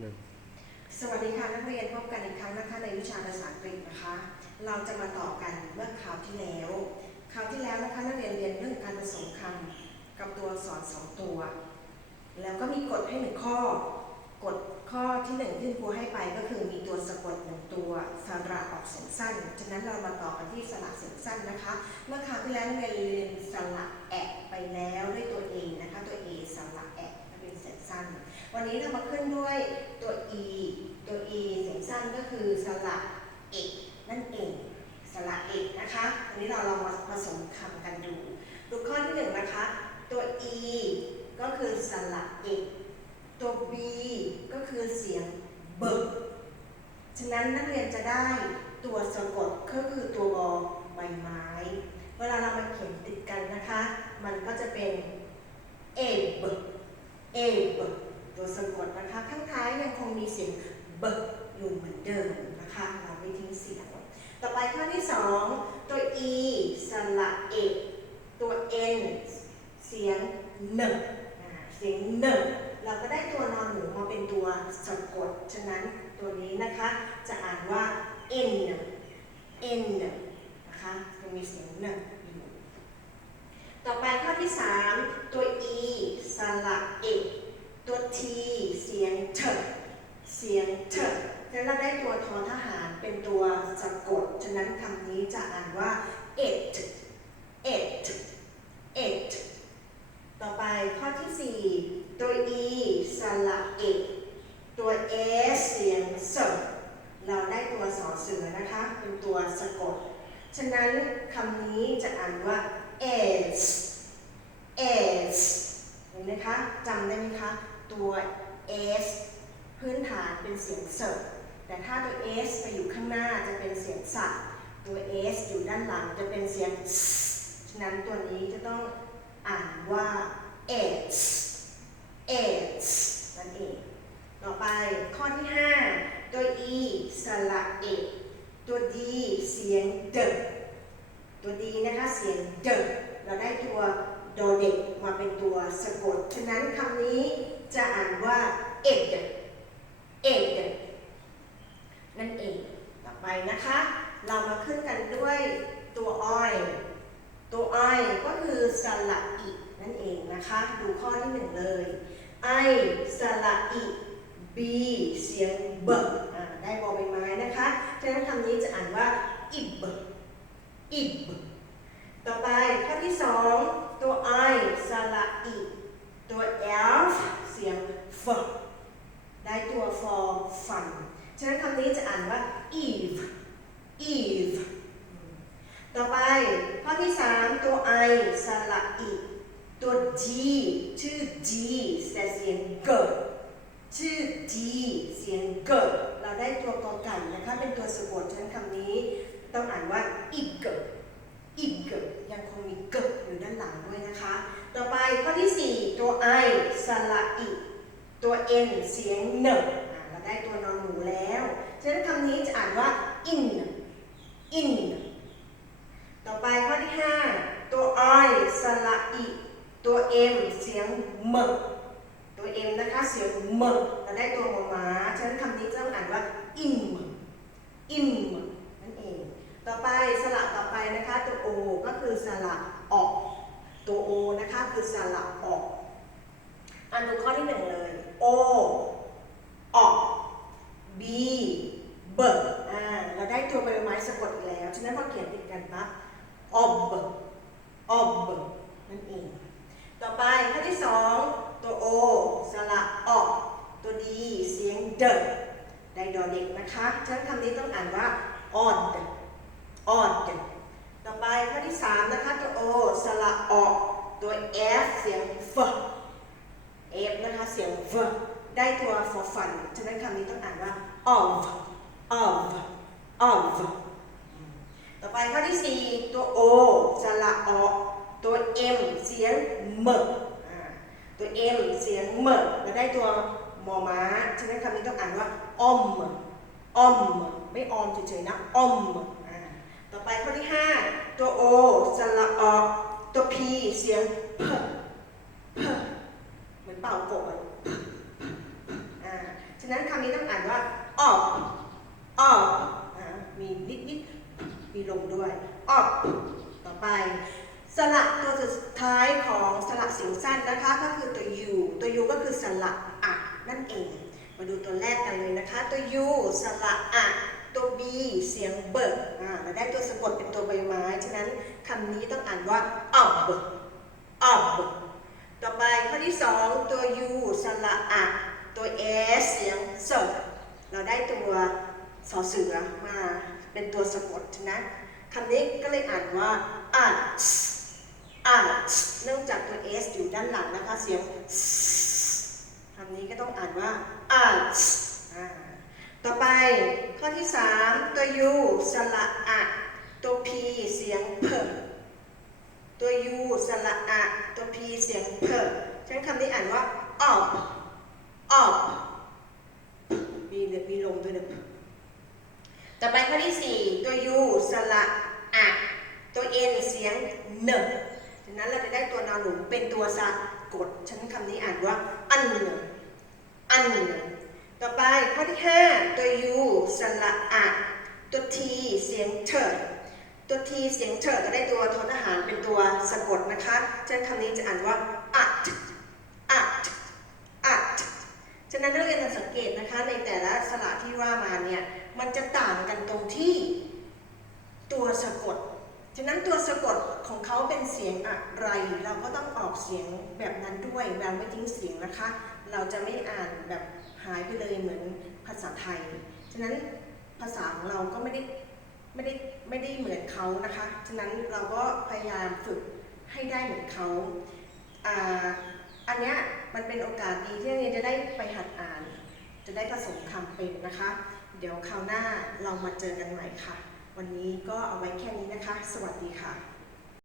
หนึ่งสวัสดีค่ะนักเรียนพบกันอีกครั้งนะคะในวิชาภาษาอังกฤษนะคะ เราจะมาต่อกันเมื่อคราวที่แล้วคราวที่แล้วนะคะนักเรียนเรียนเรื่องการผสมคำกับตัวอักษรสองตัว แล้วก็มีกฎให้หนึ่งข้อกฎข้อที่หนึ่งที่ครูให้ไปก็คือมีตัวสะกดหนึ่งตัวสระออกเสียงสั้นฉะนั้นเรามาต่อกันที่สระเสียงสั้นนะคะ เมื่อคราวที่แล้วนักเรียนเรียนสระแอะไปแล้วด้วยตัวเองนะคะตัว A สระแอเป็นเสียงสั้น วั นนี้เรามาขึ้นด้วยตัว e ตัว e เสียงสั้นก็คือสระเอกนั่นเองสระเอกนะคะวันนี้เราลองมาผสมคำกันดู ดูข้อที่หนึ่งนะคะ ตัว e ก็คือสระเอกตัว b ก็คือเสียงเบิกฉะนั้นนักเรียนจะได้ตัวสะกดก็คือตัวบอใบไม้ เวลาเรามาเขียนติดกันนะคะ มันก็จะเป็นเอบเอบ ตัวสะกดนะคะ ข้างท้ายยังคงมีเสียงเบิกอยู่เหมือนเดิมนะคะ เราไม่ทิ้งเสียง ต่อไปข้อที่สองตัว e สระเอกตัว n เสียงหนึ่งเสียงหนึ่งเราก็ได้ตัวนอนหนูมาเป็นตัวสะกด ฉะนั้นตัวนี้นะคะจะอ่านว่า n n นะคะจะมีเสียงหนึ่งอยู่ต่อไปข้อที่ 3 ตัว e สระเอก ตัว t เสียงเถเสียงเถแล้วเราได้ตัวทอทหารเป็นตัวสะกด ฉะนั้นคำนี้จะอ่านว่า it it it ต่อไปข้อที่ 4 ตัว e สระเอตัว s เสียงเสเราได้ตัวสอเสือนะคะ เป็นตัวสะกด ฉะนั้นคำนี้จะอ่านว่า is is เห็นไหมคะจำได้ไหมคะ ตัว s พื้นฐานเป็นเสียงเสร์แต่ถ้าตัว s ไปอยู่ข้างหน้าจะเป็นเสียงสัตตัว s อยู่ด้านหลังจะเป็นเสียงฉะนั้นตัวนี้จะต้องอ่านว่า s s นั่นเอง ต่อไปข้อที่ 5 ตัว e สระเอกตัว d เสียงเดตัว d นะคะเสียงเดเราได้ตัว โดเด็กมาเป็นตัวสะกด ฉะนั้นคำนี้จะอ่านว่า ed ed นั่นเอง ต่อไปนะคะ เรามาขึ้นกันด้วยตัวอ้อย ตัวอ้อยก็คือสระอีนั่นเองนะคะ ดูข้อที่หนึ่งเลยไอสระอี B เสียงเบิกอ่าได้บอใบไม้นะคะฉะนั้นคำนี้จะอ่านว่าอิบอิบต่อไปข้อที่สองตัว I สระอี ตัว F เสีย งฟได้ตัว for fun ฉะนั้นคำนี้จะอ่านว่า eve eve ต่อไปข้อที่สามตัว I สระอีตัว G ชื่อ G แต่เสียงเกิดชื่อ G เสียงเกิดเราได้ตัวกอไก่นะคะ เป็นตัวสะกดฉะนั้นคำนี้ต้องอ่านว่าอีกเกิดอีกเกิดยังคงมีเกิดอยู่ด้านหลังด้วยนะคะ ต่อไปข้อที่ 4 ตัว I สระอี ตัว N เสียงเนอะเราได้ตัวนอนหนูแล้วฉะนั้นคำนี้จะอ่านว่า in in ต่อไปข้อที่ 5 ตัว I สระอีตัว M เสียงเมตัว M นะคะเสียงเมเราได้ตัวมอม้าฉะนั้นคำนี้จะต้องอ่านว่า im im นั่นเอง ต่อไปสระต่อไปนะคะตัว O ก็คือสระออก ตัว O นะคะคือสระออกอ่านดูข้อที่หนึ่งเลย O อออก B เบิกอ่าเราได้ตัวใบไม้สะกดแล้ว ฉะนั้นพอเขียนติดกันปั๊บ ob ob นั่นเอง ต่อไปข้อที่สองตัว O สระออก ตัว D เสียงเดได้ดอเด็กนะคะฉะนั้นคำนี้ต้องอ่านว่า odd odd ต่อไปข้อที่สามนะคะตัว O สระออก ตัว F เสียง f F นะคะเสียง f ได้ตัว for fun ฉะนั้นคำนี้ต้องอ่านว่า of of of ต่อไปข้อที่สี่ตัว O สระออกตัว M เสียงเมอ่าตัว M เสียงเมเราได้ตัวมอม้าฉะนั้นคำนี้ต้องอ่านว่าอมอม ไม่ออมเฉยๆนะอมอ่าต่อไปข้อที่ 5 ตัว O สระออกตัว P เสียงเพเพเหมือนเป่ากบอะอ่าฉะ ฉะนั้นคำนี้ต้องอ่านว่า ออกออกนะมีนิดนิดมีลมด้วยออกต่อไป สระตัวสุดท้ายของสระเสียงสั้นนะคะ ก็คือตัว u ตัว u ก็คือสระอะนั่นเอง มาดูตัวแรกกันเลยนะคะ ตัว u สระอะตัว b เสียงเบิกอ่าเราได้ตัวสะกดเป็นตัวใบไม้ ฉะนั้นคำนี้ต้องอ่านว่าออบออบต่อไปข้อที่ 2 ตัว u สระอะตัว s เสียงเสด เราได้ตัวสอเสือมาเป็นตัวสะกดฉะคำนี้ก็เลยอ่านว่า arts arts เนื่องจากตัว s อสอยู่ด้านหลังนะคะเสียงคำนี้ก็ต้องอ่านว่าอ่าต่อไปข้อที่ 3 ตัว u สระอะตัว p เสียงเพอตัว u สระอะตัว p เสียงเพอฉะนั้นคำนี้อ่านว่า op op มี มีลมด้วยนะต่อไปข้อที่ 4 ตัว u สระอะตัว n เสียงเนฉะนั้นเราจะได้ตัวนอนหนูเป็นตัวสะกดฉะนั้นคำนี้อ่านว่าอันเนอันเนต่อไปข้อที่ 5 ตัว u สระอะตัว t เสียงเถอตัว t เสียงเถอก็ได้ตัวทอทหารเป็นตัวสะกดนะคะฉันคำนี้จะอ่านว่าะนั้นนักเรียนจะสังเกตนะคะในแต่ละสระที่ว่ามาเนี่ยมันจะต่างกันตรงที่ตัวสะกด ฉะนั้นตัวสะกดของเขาเป็นเสียงอะไร เราก็ต้องออกเสียงแบบนั้นด้วยเราไม่ทิ้งเสียงนะคะ เราจะไม่อ่านแบบหายไปเลยเหมือนภาษาไทย ฉะนั้นภาษาของเราก็ไม่ได้ไม่ได้ไม่ได้เหมือนเขานะคะ ฉะนั้นเราก็พยายามฝึกให้ได้เหมือนเขาอ่า อันเนี้ยมันเป็นโอกาสดีที่นักเรียนจะได้ไปหัดอ่าน จะได้ผสมคำเป็นนะคะ เดี๋ยวคราวหน้าเรามาเจอกันใหม่ค่ะ วันนี้ก็เอาไว้แค่นี้นะคะ สวัสดีค่ะ